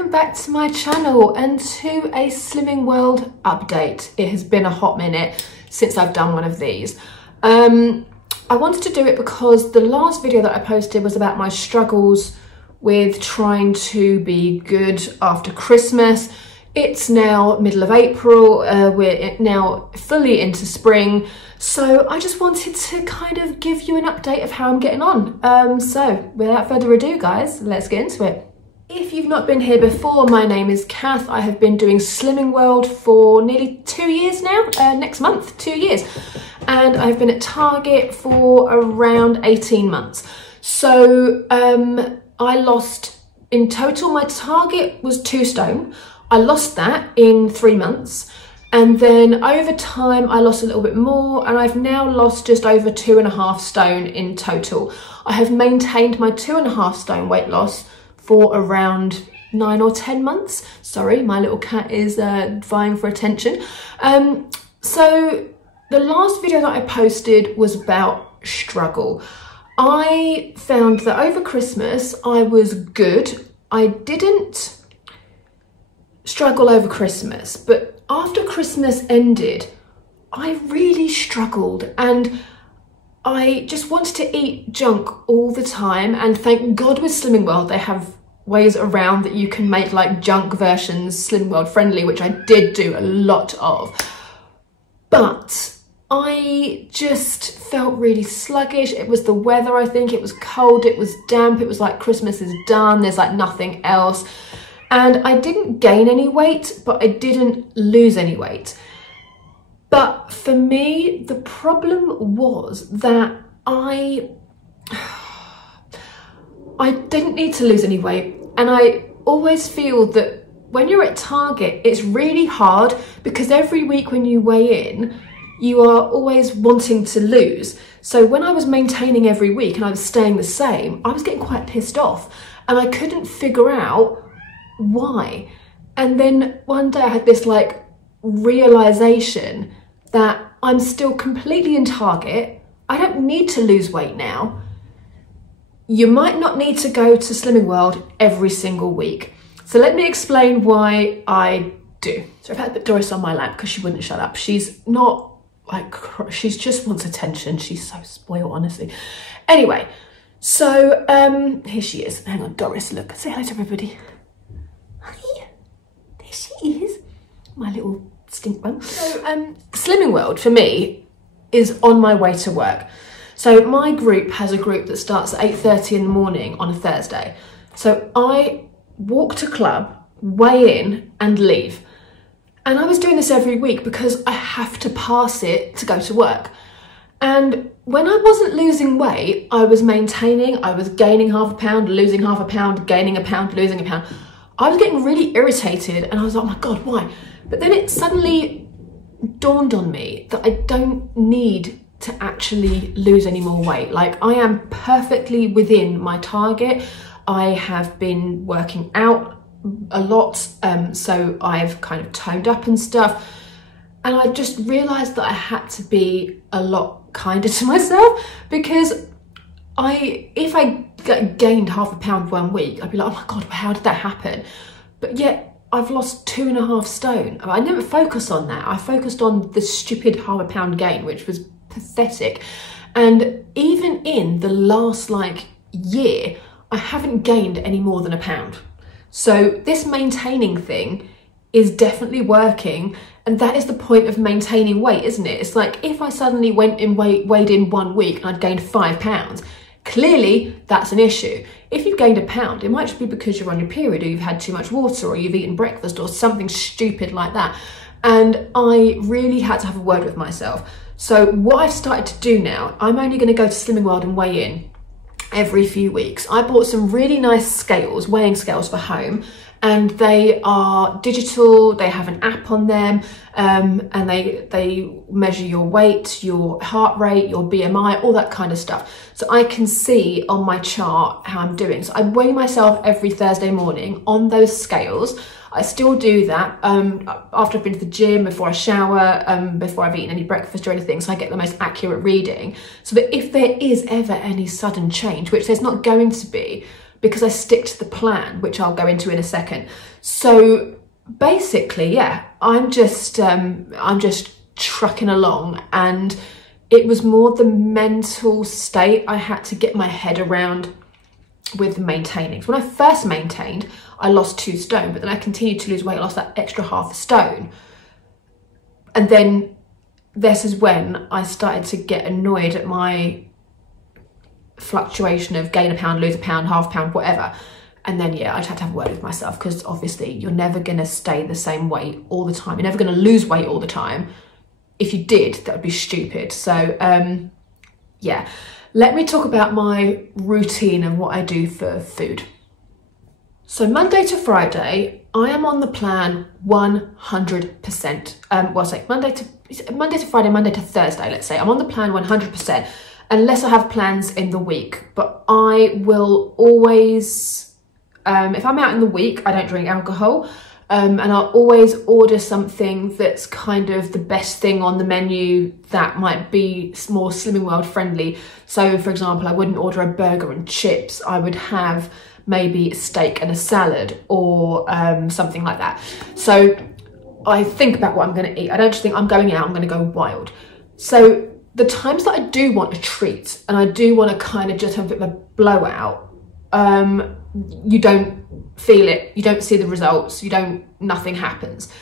welcome back to my channel and to a Slimming World update. It has been a hot minute since I've done one of these. I wanted to do it because the last video that I posted was about my struggles with trying to be good after Christmas. It's now middle of April, we're now fully into spring, so I just wanted to kind of give you an update of how I'm getting on. So without further ado guys, let's get into it. If you've not been here before, my name is Kath. I have been doing Slimming World for nearly 2 years now, next month, 2 years. And I've been at Target for around 18 months. So I lost, in total, my target was 2 stone. I lost that in 3 months. And then over time, I lost a little bit more, and I've now lost just over 2.5 stone in total. I have maintained my 2.5 stone weight loss for around 9 or 10 months. Sorry, my little cat is vying for attention. So the last video that I posted was about struggle. I found that over Christmas, I was good. I didn't struggle over Christmas, but after Christmas ended, I really struggled and I just wanted to eat junk all the time. And thank God with Slimming World, they have ways around that you can make like junk versions Slimming World friendly, which I did do a lot of. But I just felt really sluggish. It was the weather, I think. It was cold, it was damp, it was like Christmas is done, there's like nothing else. And I didn't gain any weight, but I didn't lose any weight. But for me, the problem was that I didn't need to lose any weight. And I always feel that when you're at Target, it's really hard because every week when you weigh in, you are always wanting to lose. So when I was maintaining every week and I was staying the same, I was getting quite pissed off and I couldn't figure out why. And then one day I had this like realization that I'm still completely in Target. I don't need to lose weight now. You might not need to go to Slimming World every single week. So let me explain why I do. So I've had to put Doris on my lap because she wouldn't shut up. She's not like, she just wants attention. She's so spoiled, honestly. Anyway, so here she is. Hang on, Doris, look, say hi to everybody. Hi, there she is, my little stink bun. So Slimming World for me is on my way to work. So my group has a group that starts at 8:30 in the morning on a Thursday. So I walk to club, weigh in and leave. And I was doing this every week because I have to pass it to go to work. And when I wasn't losing weight, I was maintaining, I was gaining ½ pound, losing ½ pound, gaining a pound, losing a pound. I was getting really irritated and I was like, oh my God, why? But then it suddenly dawned on me that I don't need to actually lose any more weight. Like I am perfectly within my target. I have been working out a lot, so I've kind of toned up and stuff. And I just realized that I had to be a lot kinder to myself because if I gained ½ pound 1 week, I'd be like, oh my God, how did that happen? But yet I've lost 2.5 stone. I never focused on that. I focused on the stupid ½ pound gain, which was pathetic. And even in the last like year, I haven't gained any more than a pound. So this maintaining thing is definitely working. And that is the point of maintaining weight, isn't it? It's like if I suddenly went and weighed in 1 week and I'd gained 5 pounds, clearly that's an issue. If you've gained a pound, it might just be because you're on your period or you've had too much water or you've eaten breakfast or something stupid like that. And I really had to have a word with myself. So what I've started to do now, I'm only going to go to Slimming World and weigh in every few weeks. I bought some really nice scales, weighing scales for home, and they are digital, they have an app on them, and they measure your weight, your heart rate, your BMI, all that kind of stuff. So I can see on my chart how I'm doing. So I weigh myself every Thursday morning on those scales. I still do that after I've been to the gym, before I shower, before I've eaten any breakfast or anything, so I get the most accurate reading. So that if there is ever any sudden change, which there's not going to be, because I stick to the plan, which I'll go into in a second. So basically, yeah, I'm just trucking along, and it was more the mental state I had to get my head around with maintaining. So when I first maintained, I lost 2 stone, but then I continued to lose weight. I lost that extra half a stone. And then this is when I started to get annoyed at my fluctuation of gain a pound, lose a pound, half pound, whatever. And then, yeah, I just had to have a word with myself, because obviously you're never going to stay the same weight all the time. You're never going to lose weight all the time. If you did, that would be stupid. So, yeah, let me talk about my routine and what I do for food. So Monday to Friday, I am on the plan 100%. Well, say Monday to Friday, Monday to Thursday, let's say. I'm on the plan 100%, unless I have plans in the week. But I will always... if I'm out in the week, I don't drink alcohol, and I'll always order something that's kind of the best thing on the menu that might be more Slimming World friendly. So for example, I wouldn't order a burger and chips. I would have maybe a steak and a salad, or something like that. So I think about what I'm going to eat. I don't just think I'm going out, I'm going to go wild. So the times that I do want a treat, and I do want to kind of just have a bit of a blowout, you don't feel it, you don't see the results, nothing happens.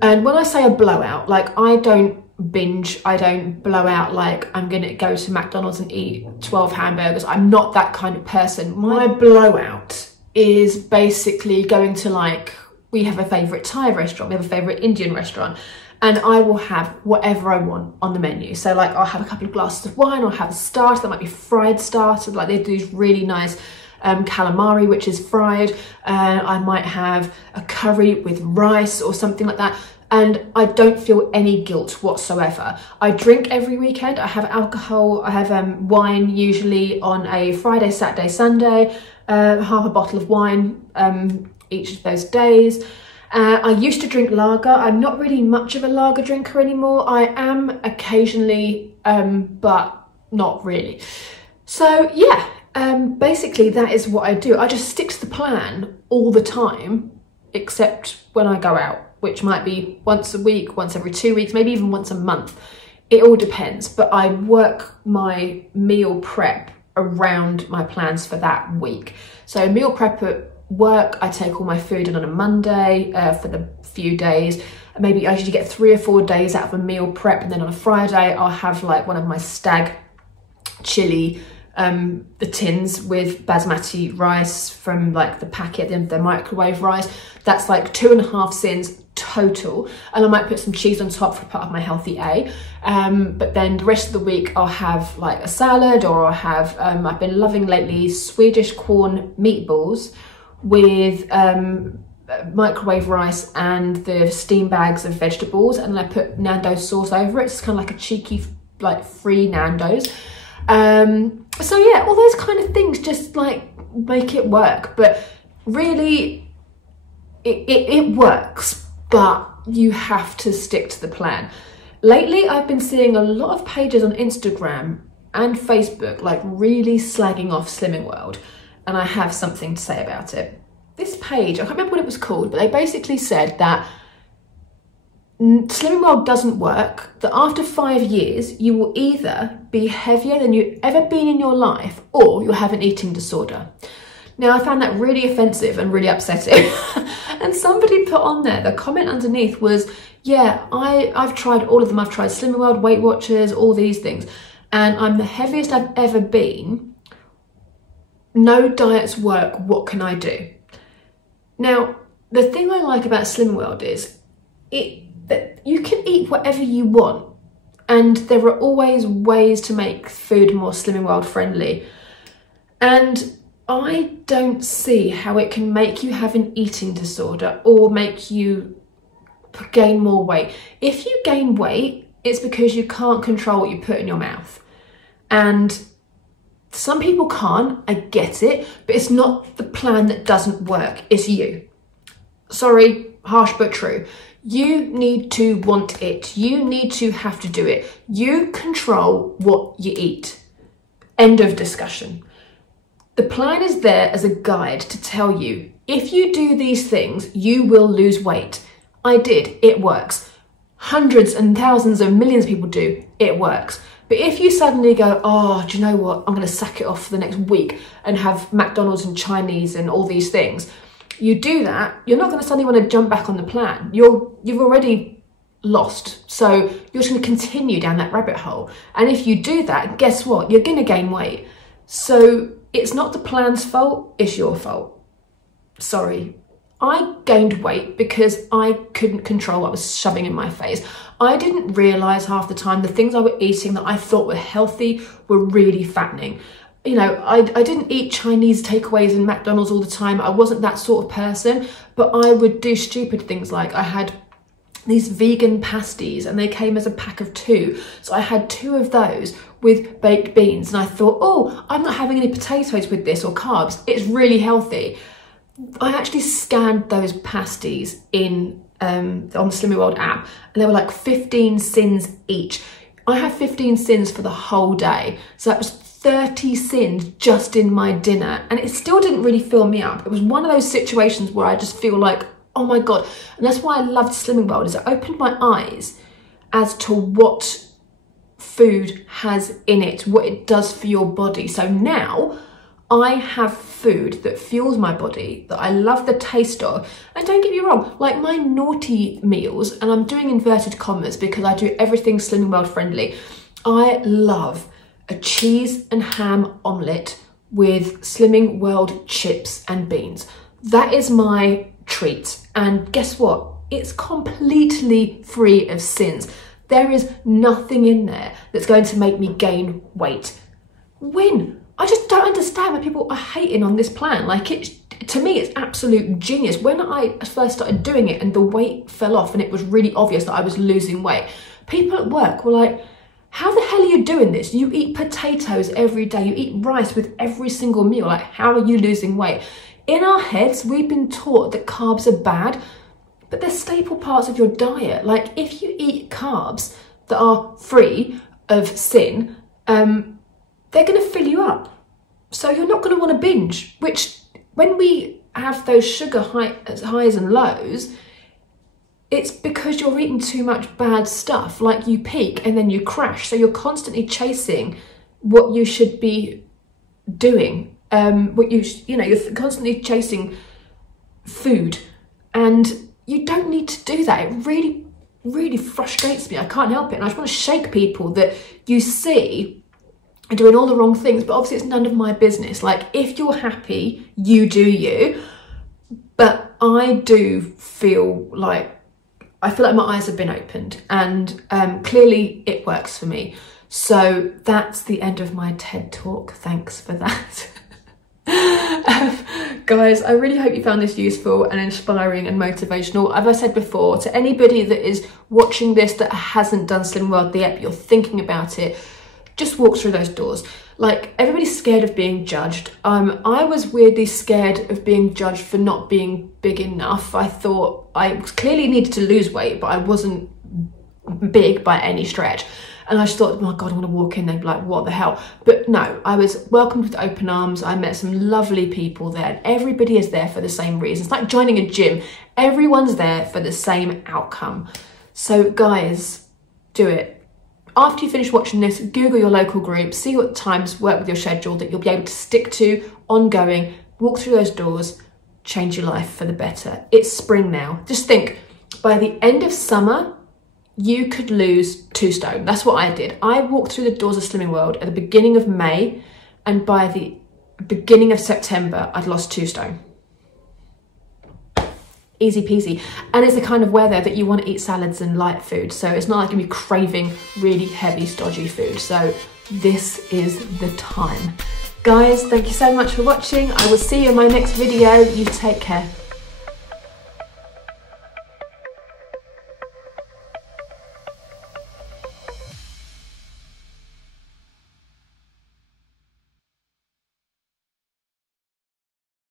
And when I say a blowout, like, I don't binge, I don't blow out like I'm gonna go to McDonald's and eat 12 hamburgers. I'm not that kind of person. My blowout is basically going to, like, we have a favourite Thai restaurant, we have a favourite Indian restaurant, and I will have whatever I want on the menu. So like, I'll have a couple of glasses of wine, or have a starter that might be fried starter, like they do these really nice calamari, which is fried. I might have a curry with rice or something like that, and I don't feel any guilt whatsoever. I drink every weekend. I have alcohol. I have wine usually on a Friday, Saturday, Sunday, half a bottle of wine each of those days. I used to drink lager. I'm not really much of a lager drinker anymore. I am occasionally, but not really. So yeah, basically that is what I do. I just stick to the plan all the time, except when I go out, which might be once a week, once every 2 weeks, maybe even once a month. It all depends, but I work my meal prep around my plans for that week. So meal prep at work, I take all my food in on a Monday for the few days. Maybe I usually get 3 or 4 days out of a meal prep, and then on a Friday I'll have like one of my stag chili, the tins with basmati rice from like the packet, the microwave rice. That's like 2.5 sins total, and I might put some cheese on top for part of my healthy A. But then the rest of the week I'll have like a salad, or I'll have, I've been loving lately Swedish corn meatballs with microwave rice and the steam bags of vegetables, and then I put Nando's sauce over it. It's kind of like a cheeky, like, free Nando's. So yeah, all those kind of things just like make it work. But really it works, but you have to stick to the plan. Lately I've been seeing a lot of pages on Instagram and Facebook like really slagging off Slimming World, and I have something to say about it. This page, I can't remember what it was called, but they basically said that Slimming World doesn't work, that after 5 years you will either be heavier than you've ever been in your life, or you'll have an eating disorder. Now I found that really offensive and really upsetting. And somebody put on there, the comment underneath was, yeah, I've tried all of them. I've tried Slimming World, Weight Watchers, all these things, and I'm the heaviest I've ever been. No diets work, what can I do? Now, the thing I like about Slimming World is that you can eat whatever you want, and there are always ways to make food more Slimming World friendly. And I don't see how it can make you have an eating disorder or make you gain more weight. If you gain weight, it's because you can't control what you put in your mouth. And some people can't, I get it, but it's not the plan that doesn't work, it's you. Sorry, harsh but true. You need to want it. You need to have to do it. You control what you eat. End of discussion. The plan is there as a guide to tell you, if you do these things, you will lose weight. I did, it works. Hundreds and thousands of millions of people do, it works. But if you suddenly go, oh, do you know what? I'm gonna sack it off for the next week and have McDonald's and Chinese and all these things. You do that, you're not gonna suddenly wanna jump back on the plan. You've already lost. So you're just gonna continue down that rabbit hole. And if you do that, guess what? You're gonna gain weight. So it's not the plan's fault, it's your fault. Sorry. I gained weight because I couldn't control what I was shoving in my face. I didn't realise half the time the things I was eating that I thought were healthy were really fattening. You know, I didn't eat Chinese takeaways and McDonald's all the time. I wasn't that sort of person, but I would do stupid things like I had these vegan pasties and they came as a pack of 2. So I had 2 of those with baked beans and I thought, oh, I'm not having any potatoes with this or carbs. It's really healthy. I actually scanned those pasties in on the Slimming World app and they were like 15 sins each. I had 15 sins for the whole day. So that was 30 sins just in my dinner and it still didn't really fill me up. It was one of those situations where I just feel like, oh my God. And that's why I loved Slimming World, is it opened my eyes as to what food has in it, what it does for your body. So now I have food that fuels my body, that I love the taste of. And don't get me wrong, like my naughty meals, and I'm doing inverted commas because I do everything Slimming World friendly. I love a cheese and ham omelette with Slimming World chips and beans. That is my treat. And guess what? It's completely free of sins. There is nothing in there that's going to make me gain weight. Win. I just don't understand why people are hating on this plan. Like, to me, it's absolute genius. When I first started doing it and the weight fell off and it was really obvious that I was losing weight, people at work were like, how the hell are you doing this? You eat potatoes every day. You eat rice with every single meal. Like, how are you losing weight? In our heads, we've been taught that carbs are bad, but they're staple parts of your diet. Like, if you eat carbs that are free of sin, they're going to fill you up. So you're not going to want to binge, which when we have those sugar highs and lows, it's because you're eating too much bad stuff. Like, you peak and then you crash. So you're constantly chasing what you should be doing. You're constantly chasing food and you don't need to do that. It really, really frustrates me. I can't help it. And I just want to shake people that you see are doing all the wrong things, but obviously it's none of my business. Like, if you're happy, you do you. But I do feel like my eyes have been opened and clearly it works for me. So that's the end of my TED talk. Thanks for that. Guys, I really hope you found this useful and inspiring and motivational. As I said before, to anybody that is watching this that hasn't done Slimming World the app, you're thinking about it, just walk through those doors. Like, everybody's scared of being judged. I was weirdly scared of being judged for not being big enough. I thought I clearly needed to lose weight, but I wasn't big by any stretch. And I just thought, oh my God, I want to walk in, they'd be like, what the hell? But no, I was welcomed with open arms. I met some lovely people there. And everybody is there for the same reason. It's like joining a gym. Everyone's there for the same outcome. So guys, do it. After you finish watching this, Google your local group, see what times work with your schedule that you'll be able to stick to ongoing, walk through those doors, change your life for the better. It's spring now. Just think, by the end of summer, you could lose 2 stone. That's what I did. I walked through the doors of Slimming World at the beginning of May, and by the beginning of September, I'd lost 2 stone. Easy peasy. And it's the kind of weather that you want to eat salads and light food. So it's not like you're craving really heavy, stodgy food. So this is the time. Guys, thank you so much for watching. I will see you in my next video. You take care.